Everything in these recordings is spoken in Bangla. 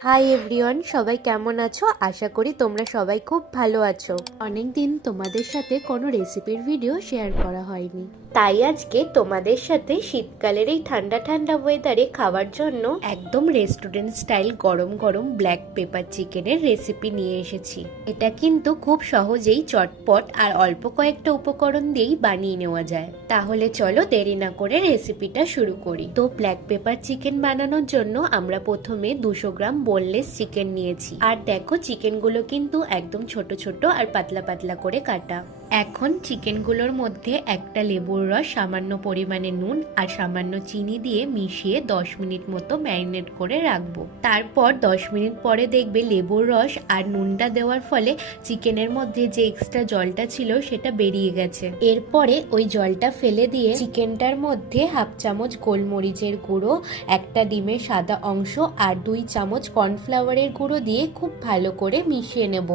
হাই এভরিওয়ান, সবাই কেমন আছো? আশা করি তোমরা সবাই খুব ভালো আছো। অনেক দিন তোমাদের সাথে কোনো রেসিপির ভিডিও শেয়ার করা হয়নি, তাই আজকে তোমাদের সাথে শীতকালের এই ঠান্ডা ঠান্ডা ওয়েদারে খাওয়ার জন্য একদম রেস্টুরেন্ট স্টাইল গরম গরম ব্ল্যাক পেপার চিকেনের রেসিপি নিয়ে এসেছি। এটা কিন্তু খুব সহজেই চটপট আর অল্প কয়েকটা উপকরণ দিয়েই বানিয়ে নেওয়া যায়। তাহলে চলো দেরি না করে রেসিপিটা শুরু করি। তো ব্ল্যাক পেপার চিকেন বানানোর জন্য আমরা প্রথমে 200 গ্রাম বোনলেস চিকেন নিয়েছি। আর দেখো, চিকেনগুলো কিন্তু একদম ছোট ছোট আর পাতলা পাতলা করে কাটা। এখন চিকেনগুলোর মধ্যে একটা লেবুর রস, সামান্য পরিমাণে নুন আর সামান্য চিনি দিয়ে মিশিয়ে 10 মিনিট মতো ম্যারিনেট করে রাখবো। তারপর 10 মিনিট পরে দেখবে লেবুর রস আর নুনটা দেওয়ার ফলে চিকেনের মধ্যে যে এক্সট্রা জলটা ছিল সেটা বেরিয়ে গেছে। এরপরে ওই জলটা ফেলে দিয়ে চিকেনটার মধ্যে হাফ চামচ গোলমরিচের গুঁড়ো, একটা ডিমের সাদা অংশ আর 2 চামচ কর্নফ্লাওয়ারের গুঁড়ো দিয়ে খুব ভালো করে মিশিয়ে নেব।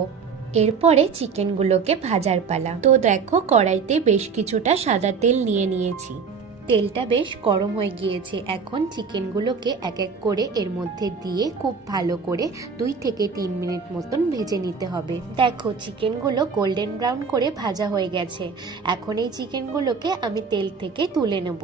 এরপরে চিকেনগুলোকে ভাজার পালা। তো দেখো, কড়াইতে বেশ কিছুটা সাদা তেল নিয়ে নিয়েছি। তেলটা বেশ গরম হয়ে গিয়েছে। এখন চিকেনগুলোকে এক এক করে এর মধ্যে দিয়ে খুব ভালো করে 2 থেকে 3 মিনিট মতন ভেজে নিতে হবে। দেখো, চিকেনগুলো গোল্ডেন ব্রাউন করে ভাজা হয়ে গেছে। এখন এই চিকেনগুলোকে আমি তেল থেকে তুলে নেব।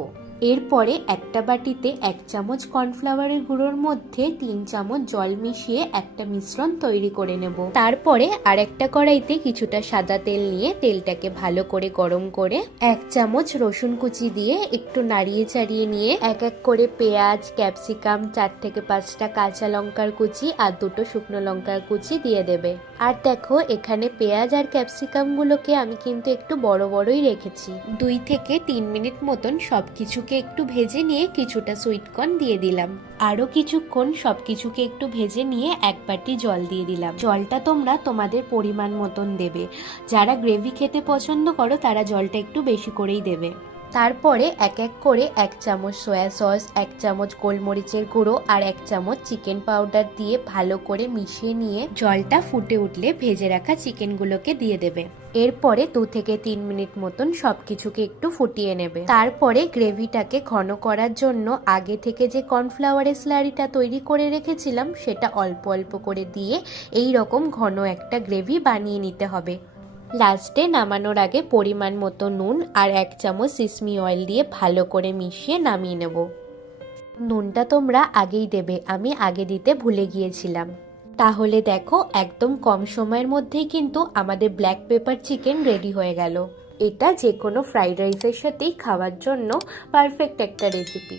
এরপরে একটা বাটিতে 1 চামচ কর্নফ্লাওয়ারের গুঁড়োর মধ্যে 3 চামচ জল মিশিয়ে একটা মিশ্রণ তৈরি করে নেব। তারপরে আরেকটা কড়াইতে কিছুটা সাদা তেল নিয়ে তেলটাকে ভালো করে গরম করে 1 চামচ রসুন কুচি দিয়ে একটু নাড়িয়ে চাড়িয়ে নিয়ে এক এক করে পেঁয়াজ, ক্যাপসিকাম, 4 থেকে 5টা কাঁচা লঙ্কার কুচি আর 2টো শুকনো লঙ্কার কুচি দিয়ে দেবে। আর দেখো, এখানে পেঁয়াজ আর ক্যাপসিকাম গুলোকে আমি কিন্তু একটু বড় বড়ই রেখেছি। 2 থেকে 3 মিনিট মতন সবকিছুকে একটু ভেজে নিয়ে কিছুটা সুইট কর্ন দিয়ে দিলাম। আরো কিছুক্ষণ সবকিছুকে একটু ভেজে নিয়ে 1 বাটি জল দিয়ে দিলাম। জলটা তোমরা তোমাদের পরিমাণ মতন দেবে। যারা গ্রেভি খেতে পছন্দ করো তারা জলটা একটু বেশি করেই দেবে। তারপরে এক এক করে 1 চামচ সয়া সস, 1 চামচ গোলমরিচের গুঁড়ো আর 1 চামচ চিকেন পাউডার দিয়ে ভালো করে মিশিয়ে নিয়ে জলটা ফুটে উঠলে ভেজে রাখা চিকেনগুলোকে দিয়ে দেবে। এরপরে 2 থেকে 3 মিনিট মতন সবকিছুকে একটু ফুটিয়ে নেবে। তারপরে গ্রেভিটাকে ঘন করার জন্য আগে থেকে যে কর্নফ্লাওয়ারের স্লারিটা তৈরি করে রেখেছিলাম সেটা অল্প অল্প করে দিয়ে এই রকম ঘন একটা গ্রেভি বানিয়ে নিতে হবে। লাস্টে নামানোর আগে পরিমাণ মতো নুন আর 1 চামচ সিসমি অয়েল দিয়ে ভালো করে মিশিয়ে নামিয়ে নেব। নুনটা তোমরা আগেই দেবে, আমি আগে দিতে ভুলে গিয়েছিলাম। তাহলে দেখো, একদম কম সময়ের মধ্যেই কিন্তু আমাদের ব্ল্যাক পেপার চিকেন রেডি হয়ে গেল। এটা যে কোনো ফ্রাইড রাইসের সাথেই খাওয়ার জন্য পারফেক্ট একটা রেসিপি।